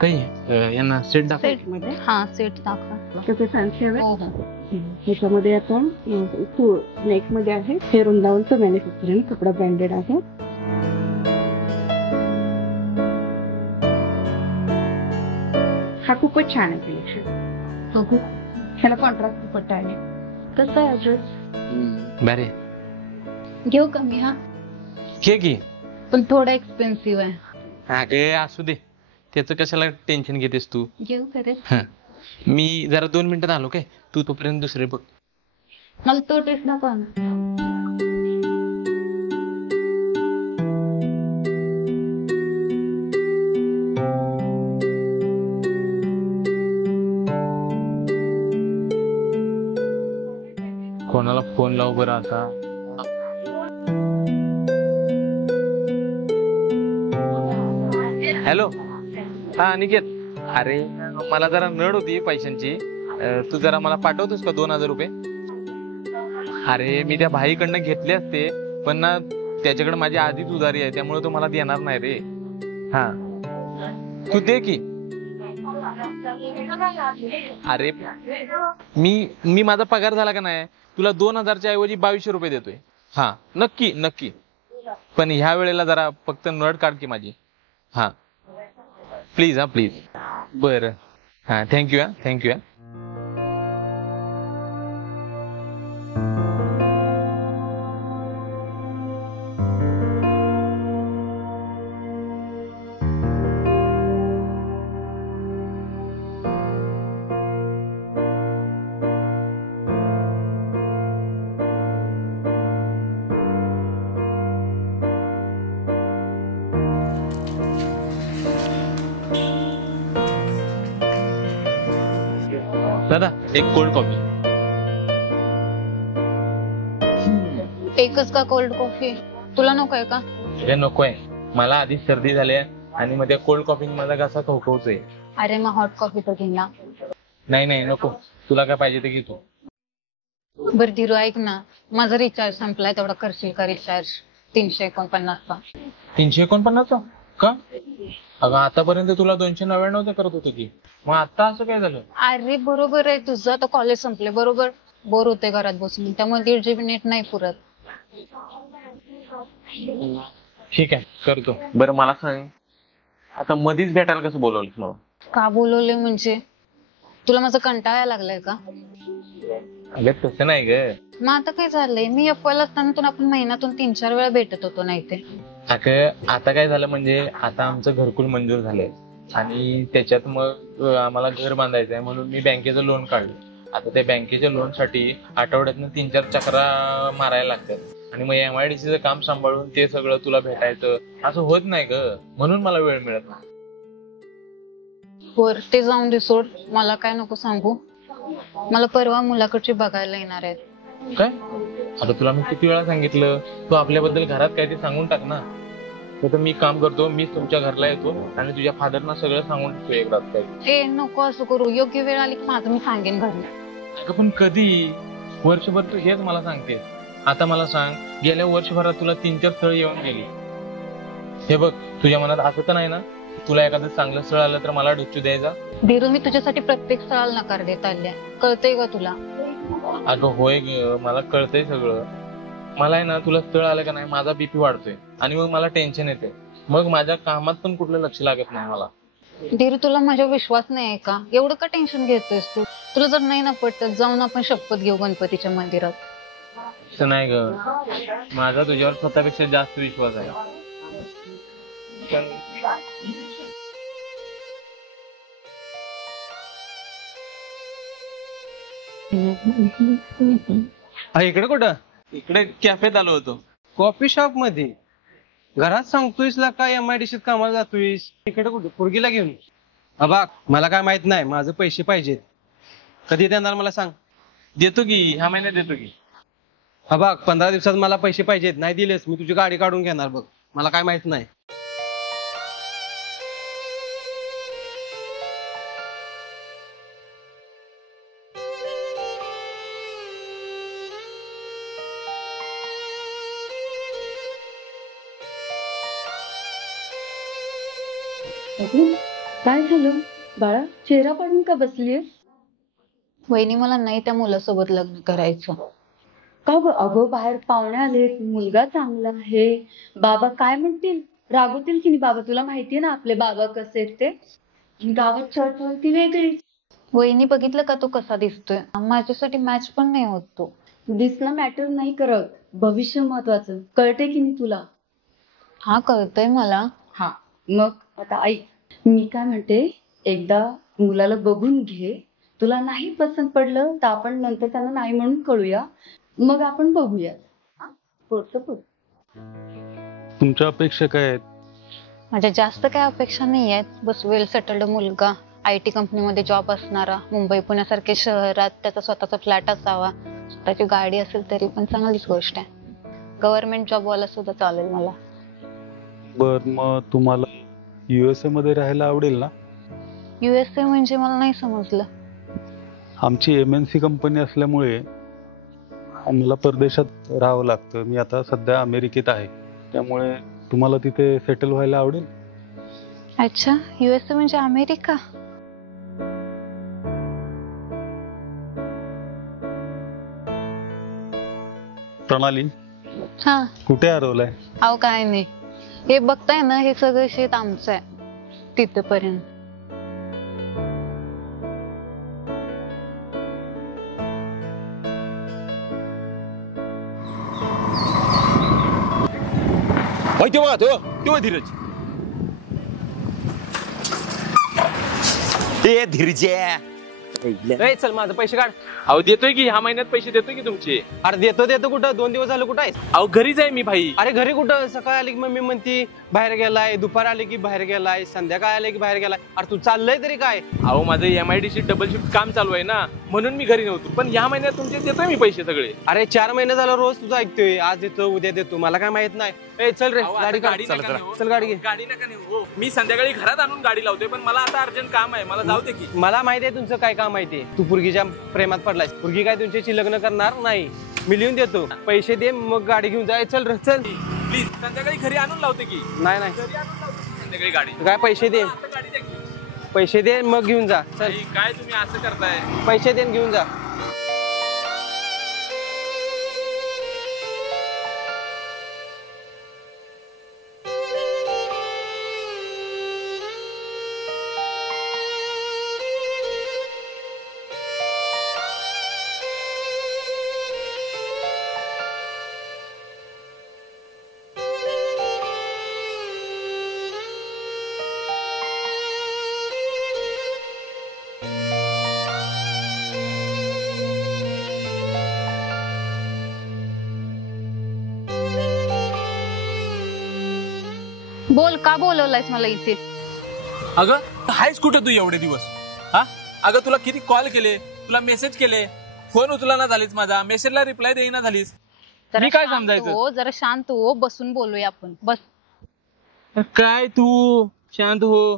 काही यांना सेट दाखव. सेट मध्ये हा सेट दाखवा. त्याचे फॅन्सी हवे. हो हो. ह्याच्यामध्ये आता नेक मध्ये आहे हे वृंदावनचं मॅन्युफॅक्चरिंग कपडा ब्रँडेड आहे. हा खूपच छान आहे कलेक्शन. ह्याला कॉन्ट्रास्ट दुपट्टा आहे. कसं आहे ड्रेस? बरे घेऊ कमी हा, घे की. पण थोडा एक्सपेन्सिव्ह आहे. हा गे असू दे, त्याचं कशाला टेन्शन घेतेस तू. घेऊ खरे. हा मी जरा 2 मिनिटात आलो काय, तू तोपर्यंत दुसरे बघ. मला तो ड्रेस दाखवा ना. कोणाला फोन लाव बरं आता. हॅलो. हा निकेत, अरे मला जरा नड होती पैशांची. तू जरा मला पाठवतोस का 2000 रुपये. अरे मी त्या भाईकडनं घेतले असते, पण ना त्याच्याकडे माझी आधीच उधारी आहे, त्यामुळे तो मला देणार नाही रे. हा तू दे की. अरे मी माझा पगार झाला का नाही, तुला 2000च्या ऐवजी 2200 रुपये देतोय. हा नक्की नक्की, पण ह्या वेळेला जरा फक्त नड काढ की माझी. हा प्लीज. हा प्लीज. बरं हा थँक्यू. हा थँक्यू. दादा एक कोल्ड कॉफी. एकच का कोल्ड कॉफी? तुला नको आहे का? हे नकोय, मला आधीच सर्दी झाली आहे आणि मध्ये कोल्ड कॉफी माझा घसा खवखवतोय. अरे मग हॉट कॉफी तर घे ना. नाही नको, तुला काय पाहिजे ते घे तू. बरं धीरू ऐक ना, माझा रिचार्ज संपलाय, तेवढा करशील का रिचार्ज 349चा? 349चा का? अगं आतापर्यंत तुला 299 करत होतो की, मग आता असं काय झालं? अरे बरोबर आहे तुझं, आता कॉलेज संपले बरोबर, बोर होते घरात बसून, त्यामुळे 1.5 GB नेट नाही पुरत. ठीक आहे करतो. बरं मला सांग, आता मधीच भेटायला कसं बोलवलं मला? का बोलवले म्हणजे? तुला माझा कंटाळा लागलाय का? अगं तसं नाही ग. मग आता काय झालंय, मी एफवायला असताना आपण महिन्यातून 3-4 वेळा भेटत होतो नाही ते. अगं आता काय झालं म्हणजे, आता आमचं घरकुल मंजूर झालंय आणि त्याच्यात मग आम्हाला घर बांधायचं आहे, म्हणून मी बँकेचं लोन काढलं. आता त्या बँकेच्या लोन साठी आठवड्यातनं 3-4 चक्रा मारायला लागतात आणि मग MIDC चं काम सांभाळून ते सगळं तुला भेटायचं असं होत नाही ग, म्हणून मला वेळ मिळत नाही. बर ते जाऊन दे, सोड, मला काय नको सांगू. मला परवा मुलाकडची बघायला येणार आहेत. काय? आता तुला मी किती वेळा सांगितलं, तू आपल्याबद्दल घरात काय ते सांगून टाक ना. तर मी काम करतो, मीच तुमच्या घरला येतो आणि तुझ्या फादरना सगळं सांगून टाकतो एक रात काय. ए नको असं करू, योग्य वेळ आली की माझं मी सांगेन घरी. अगं पण कधी? वर्षभर तू हेच मला सांगतेस. आता मला सांग, गेल्या वर्षभरात तुला 3-4 स्थळ येऊन गेली. हे बघ, तुझ्या मनात असं तर नाही ना तुला एखादं चांगलं स्थळ आलं तर मला डुच्चू द्यायचा? धीरू, मी तुझ्यासाठी प्रत्येक स्थळाला नकार देत आल्या, कळतंय का तुला? अगं होय ग, मला कळतंय सगळं. मला आहे ना, तुला स्थळ आलं का नाही माझा BP वाढतोय आणि मग मला टेन्शन येते, मग माझ्या कामात पण कुठलं लक्ष लागत नाही मला. धीरू, तुला माझ्यावर विश्वास नाही आहे का? एवढं का टेन्शन घेतोयस तू? तुला जर नाही ना पटत, जाऊन आपण शपथ घेऊ गणपतीच्या मंदिरात. असं नाही ग, माझा तुझ्यावर स्वतःपेक्षा जास्त विश्वास आहे. इकडे कुठं? इकडे कॅफेत आलो होतो. कॉफी शॉप मध्ये? घरात सांगतोयस ला काय MIDCत कामाला जातोयस? इकडे कुठे? पोरगीला घेऊन? बघ मला काय माहित नाही, माझे पैसे पाहिजेत. कधी देणार मला सांग? देतो की, ह्या महिन्यात देतो की. बघ 15 दिवसात मला पैसे पाहिजेत, नाही दिलेस मी तुझी गाडी काढून घेणार बघ. मला काय माहित नाही. काय झालं बाळा, चेहरा पाडून का बसलीये? वहिनी मला नाही त्या मुलासोबत लग्न करायचं. का ग? अगं बाहेर पाहुणे आलेत, मुलगा चांगला आहे, बाबा काय म्हणतील? रागवतील की नाही बाबा? तुला माहितीये ना आपले बाबा कसे आहेत ते. गावात चर्चा ती वेगळी. वहिनी बघितलं का तो कसा दिसतोय? माझ्यासाठी मॅच पण नाही होत तो. दिसणं मॅटर नाही करत, भविष्य महत्वाचं. कळते की नाही तुला? हा कळतंय मला. हा मग आता ऐक, मी काय म्हणते, एकदा मुलाला बघून घे. तुला नाही पसंत पडलं तर आपण नंतर त्यांना नाही म्हणून कळूया, मग आपण बघूया. पुढचं पुढ. तुमच्या अपेक्षा काय आहेत? माझ्या जास्त काय अपेक्षा नाही आहेत. बस वेल सेटल्ड मुलगा, IT कंपनीमध्ये जॉब असणारा, मुंबई पुण्यासारख्या शहरात त्याचा स्वतःचा फ्लॅट असावा, स्वतःची गाडी असेल तरी पण चांगलीच गोष्ट आहे. गव्हर्नमेंट जॉबवाला सुद्धा चालेल मला. बर, मग तुम्हाला USA मध्ये राहायला आवडेल ना? USA म्हणजे मला नाही समजलं. आमची MNC कंपनी असल्यामुळे आम्हाला परदेशात राहावं लागतं. मी आता सध्या अमेरिकेत आहे, त्यामुळे तुम्हाला तिथे सेटल व्हायला आवडेल? अच्छा, USA म्हणजे अमेरिका? प्रणाली, हा. कुठे हरवलाय? अहो काय नाही, हे बघताय ना, हे सगळं शेत आमचं आहे तिथपर्यंत. तेव्हा तेव्हा धीरज, ए धीरज्या, ए, चल माझं पैसे काढ. अहो देतोय की, ह्या महिन्यात पैसे देतोय की तुमचे. अरे देतो कुठं, 2 दिवस झालं कुठं आहेस? अहो घरीच आहे मी भाई. अरे घरी कुठं? सकाळी आली की मम्मी म्हणती बाहेर गेलाय, दुपार आले की बाहेर गेलाय, संध्याकाळ आले की बाहेर गेलाय. अरे तू चाललंय तरी काय? अहो माझं MIDC डबल शिफ्ट काम चालू आहे ना, म्हणून मी घरी नव्हतो. पण ह्या महिन्यात तुमचे देतोय मी पैसे सगळे. अरे 4 महिने झालं रोज तुझं ऐकतोय, आज देतो उद्या देतो, मला काय माहित नाही. ए चल रे, गाडी काढ. चल गाडी घे. गाडी नका नेऊ. मी संध्याकाळी घरात आणून गाडी लावतोय, पण मला आता अर्जंट काम आहे, मला जाऊ दे की. मला माहिती आहे तुमचं काय काम माहितीये. तू पुरगीच्या प्रेमात पडलाय. पुरगी काय तुमच्याशी लग्न करणार नाही. मी लिहून देतो, पैसे दे मग गाडी घेऊन जा. चल रे चल. प्लीज संध्याकाळी घरी आणून लावते की. नाही नाही, घरी आणून लावते की संध्याकाळी गाडी. काय पैसे दे, आता गाडी द्या की. पैसे दे मग घेऊन जा. चल आई, काय तुम्ही असं करताय? पैसे दे घेऊन जा. बोल, का बोलवलायस मला इथे? अगं हायच कुठं तू एवढे दिवस? हा अगं तुला किती कॉल केले, तुला मेसेज केले, फोन उचला ना झालीस, माझा मेसेजला रिप्लाय देईना झालीस. मी काय समजायचं? हो जरा शांत हो, बसून बोलूया आपण. बस. काय तू शांत हो,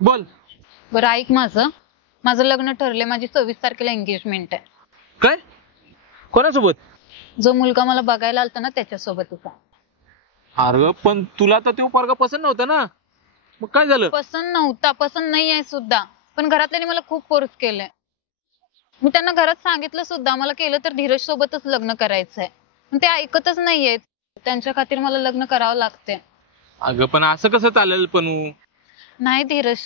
बोल. बरं ऐक, माझं लग्न ठरले, माझी 26 तारखेला एंगेजमेंट आहे. काय? कोणासोबत? जो मुलगा मला बघायला आलता ना त्याच्यासोबत होता. अरे पण तुला तर तो पोरगा पसंत नव्हता ना, मग काय झालं? पसंत नव्हता, पसंत नाही आहे सुद्धा, पण घरातल्यांनी मला खूप फोर्स केलंय. मी त्यांना घरात सांगितलं सुद्धा, मला केलं तर धीरज सोबतच लग्न करायचंय, पण ते ऐकतच नाहीयेत. त्यांच्या खातीर मला लग्न करावं लागते. अगं पण असं कसं चालेल? पण नाही धीरज,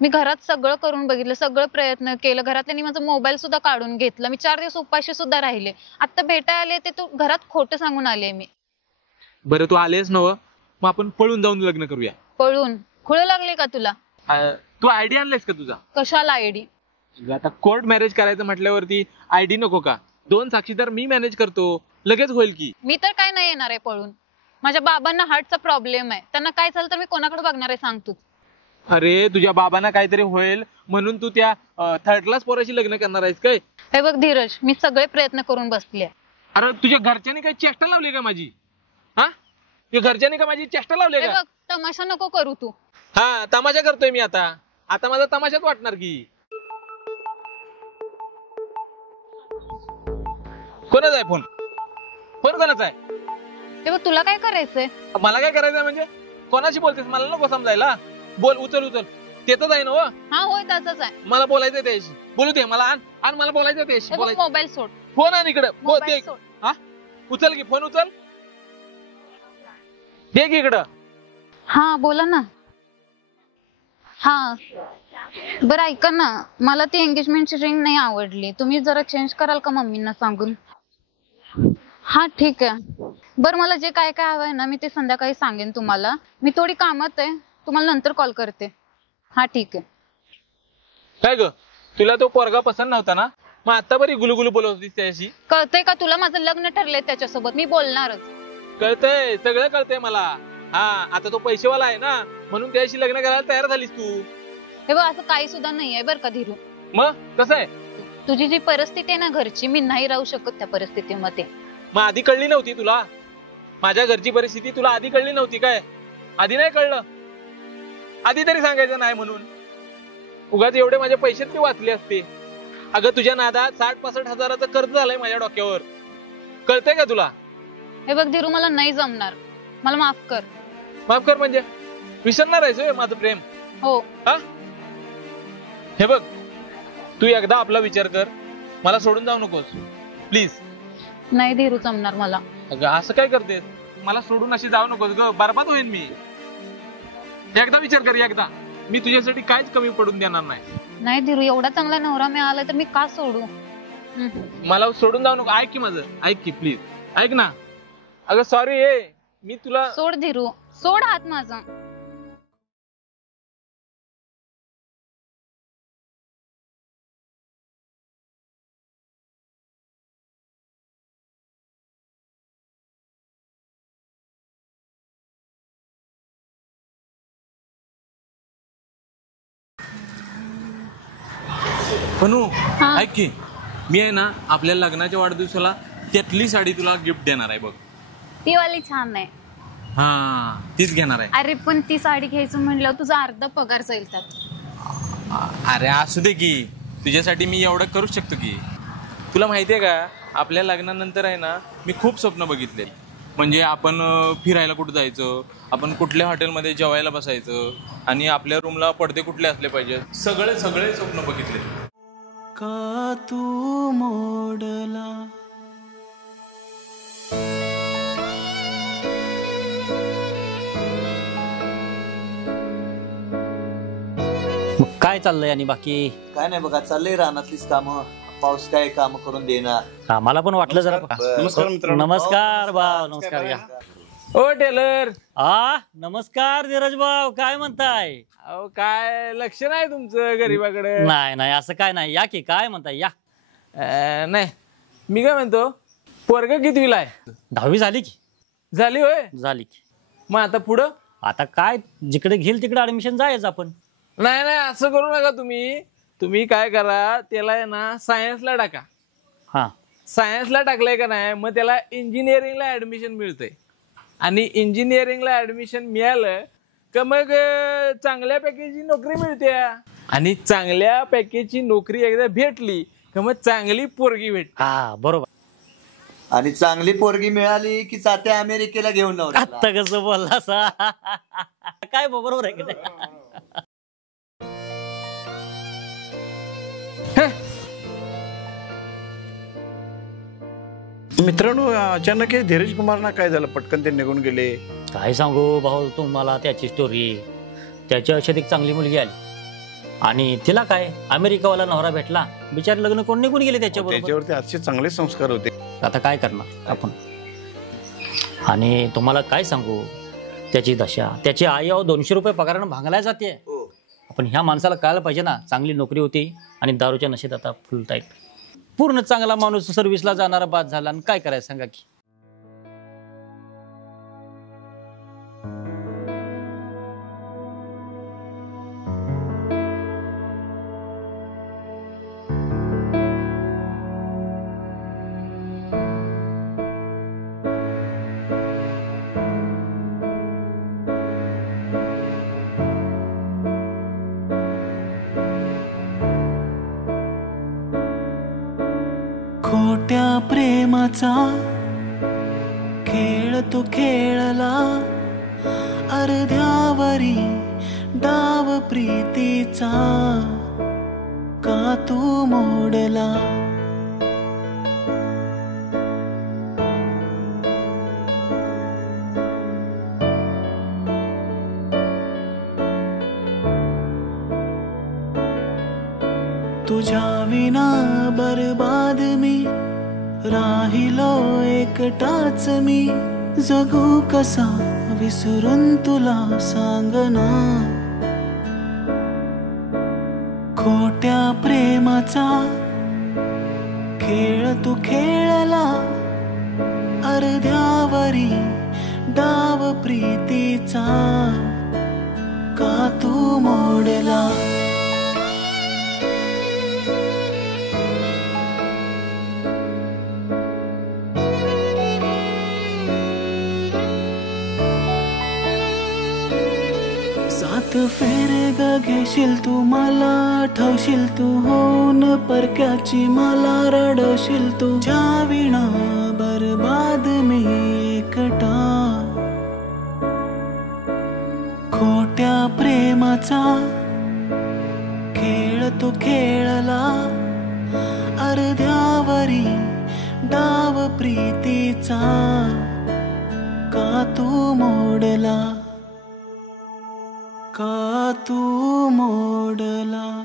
मी घरात सगळं करून बघितलं, सगळं प्रयत्न केलं. घरातल्यांनी माझा मोबाईल सुद्धा काढून घेतला. मी 4 दिवस उपाशी सुद्धा राहिले. आता भेटायला आले ते तू घरात खोटं सांगून आले मी. बरं तू आलेस नव, मग आपण पळून जाऊन लग्न करूया. पळून? खुळ लागले का तुला? तू आयडी आणलायस का तुझा? कशाला आयडी? आता कोर्ट मॅरेज करायचं म्हटल्यावरती आयडी नको का? 2 साक्षीदार मी मॅनेज करतो, लगेच होईल की. मी तर काय नाही येणार आहे पळून. माझ्या बाबांना हार्टचा प्रॉब्लेम आहे, त्यांना काय झालं तर मी कोणाकडे बघणार आहे सांग तू? अरे तुझ्या बाबांना काहीतरी होईल म्हणून तू त्या 3rd क्लास पोराशी लग्न करणार आहेस काय? हे बघ धीरज, मी सगळे प्रयत्न करून बसले. अरे तुझ्या घरच्यांनी काही चेष्टा लावली का माझी? हा, तुझ्या घरच्यांनी का माझी चेष्टा लावली हे का? बघ, तमाशा नको करू तू. हा, तमाशा करतोय मी आता माझा तमाशाच वाटणार की. कोणाचा आहे फोन? फोन कोणाचा आहे? हे बघ, तुला काय करायचंय? मला काय करायचंय म्हणजे? कोणाशी बोलतेस मला नको समजायला. बोल, उचल. तेच आहे ना हो? हा होय त्याचाच आहे. मला बोलायचं त्याशी. बोलू दे मला. आण मला बोलायचं त्याशी. बोलायचं. मोबाईल सोड. फोन आण इकडं. मोबाईल सोड. हा उचल की फोन उचल. दे की इकडं. हा बोला ना. हा बरं ऐका ना, मला ती एंगेजमेंटची रिंग नाही आवडली. तुम्ही जरा चेंज कराल का मम्मींना सांगून? हा ठीक आहे. बरं मला जे काय काय हवंय ना मी ते संध्याकाळी सांगेन तुम्हाला. मी थोडी कामात आहे, तुम्हाला नंतर कॉल करते. हा ठीक आहे. काय ग तुला तो पोरगा पसंत नव्हता ना? मग आता बरी गुलुगुलू बोलत होतीस त्याशी. कळतंय का तुला माझं लग्न ठरलंय त्याच्यासोबत, मी बोलणारच. कळतंय सगळं कळतंय मला. हा आता तो पैसेवाला आहे ना म्हणून त्याशी लग्न करायला तयार झालीस तू. हे बघ असं काही सुद्धा नाही आहे बरं का धीरू. मग कसं आहे? तुझी जी परिस्थिती आहे ना घरची, मी नाही राहू शकत त्या परिस्थितीमध्ये. मग आधी कळली नव्हती तुला? माझ्या घरची परिस्थिती तुला आधी कळली नव्हती काय? आधी नाही कळलं? आधी तरी सांगायचं नाही म्हणून. उगाच एवढे माझे पैसे तरी वाचले असते. अगं तुझ्या नादात 60-65 हजाराचं कर्ज झालंय माझ्या डोक्यावर. कळतंय का तुला? हे बघ धीरू मला नाही जमणार, मला माफ कर. माफ कर म्हणजे विसरणार आहेस होय माझं प्रेम? हो. हा हे बघ तू एकदा आपला विचार कर. मला सोडून जाऊ नकोस प्लीज. नाही धीरू जमणार मला. अगं असं काय करतेस? मला सोडून अशी जाऊ नकोस ग, बरबाद होईन मी. एकदा विचार कर एकदा. मी तुझ्यासाठी काहीच कमी पडून देणार नाही. नाही धीरू एवढा चांगला नवरा मिळाला तर मी का सोडू? मला सोडून जाऊ नको. ऐक की माझं, ऐक की प्लीज, ऐक ना. अगं सॉरी मी तुला. सोड धीरू, सोड हात माझा. बनू ऐक की मी आहे ना आपल्या लग्नाच्या वाढदिवसाला त्यातली साडी तुला गिफ्ट देणार आहे बघ. ती वाली छान आहे. हा तीच घेणार आहे. अरे पण ती साडी घ्यायचं म्हणल्यावर तुझा अर्धा पगार जाईल त्यात. अरे असू दे की, तुझ्यासाठी मी एवढं करू शकतो की. तुला माहितीये का आपल्या लग्नानंतर आहे ना मी खूप स्वप्न बघितले. म्हणजे आपण फिरायला कुठं जायचं, आपण कुठल्या हॉटेलमध्ये जेवायला बसायचं आणि आपल्या रूमला पडदे कुठले असले पाहिजे, सगळे सगळे स्वप्न बघितले. का तू मोडला काय चाललंय आणि बाकी? काय नाही बघा, चाललंय रानातलीच कामं. पाऊस काय काम करून देणार. मला पण वाटलं जरा. नमस्कार मित्रांनो. नमस्कार भाऊ, नमस्कार. या ओ टेलर. नमस्कार धीरज भाऊ, काय म्हणताय? अहो काय लक्ष नाही तुमचं गरीबाकडे? नाही नाही असं काय नाही, या की. काय म्हणताय या. नाही मी काय म्हणतो, पोरग कितवीला आहे? 10वी झाली की. झाली होय? झाली की. मग आता पुढं? आता काय जिकडे घेईल तिकडे ऍडमिशन जायचं आपण. नाही नाही असं करू नका तुम्ही. तुम्ही काय करा, त्याला आहे ना सायन्सला टाका. हा सायन्सला टाकलंय का नाही मग त्याला इंजिनिअरिंगला ऍडमिशन मिळतंय. आणि इंजिनिअरिंगला ऍडमिशन मिळालं का मग चांगल्या पॅकेजची नोकरी मिळते. आणि चांगल्या पॅकेजची नोकरी एकदा भेटली का मग चांगली पोरगी भेटते. हा बरोबर. आणि चांगली पोरगी मिळाली की जाते अमेरिकेला घेऊन नवऱ्याला. आता कसं बोललास काय बरोबर आहे की नाही? मित्रांनो अचानक हे धीरज कुमारना काय झालं, पटकन ते निघून गेले. काय सांगू भाऊ तुम्हाला त्याची स्टोरी. त्याच्या अशात एक चांगली मुलगी आली आणि तिला काय अमेरिकावाला नवरा भेटला. बिचार लग्न कोण निघून गेले त्याच्याबरोबर. त्याच्यावरती असे चांगले संस्कार होते. आता काय करणार आपण. आणि तुम्हाला काय सांगू त्याची दशा. त्याची आई 200 रुपये पगारानं भांगलाय जाते. आपण ह्या माणसाला कळायला पाहिजे ना, चांगली नोकरी होती आणि दारूच्या नशेत आता फुल टाईट. पूर्ण चांगला माणूस सर्व्हिसला जाणारा बाद झाला आणि काय करायचं सांगा की. खोट्या प्रेमाचा खेळ तो खेळला, अर्ध्यावरी डाव प्रीतीचा का तू मोडला. तुझ्या विना बरबाद मी राहिलो एकटाच मी. जगू कसा विसरून तुला सांगना. खोट्या प्रेमाचा खेळ तू खेळला. अर्ध्यावरी डाव प्रीतीचा का तू मोडला. सात फेरे ग घेशील तू मला ठेवशील तू होऊन परक्याची मला रडशील तू. ज्या विना बरबाद मी एकटा. खोट्या प्रेमाचा खेळ तू खेळला. अर्ध्यावरी डाव प्रीतीचा का तू मोडला. का तू मोडला.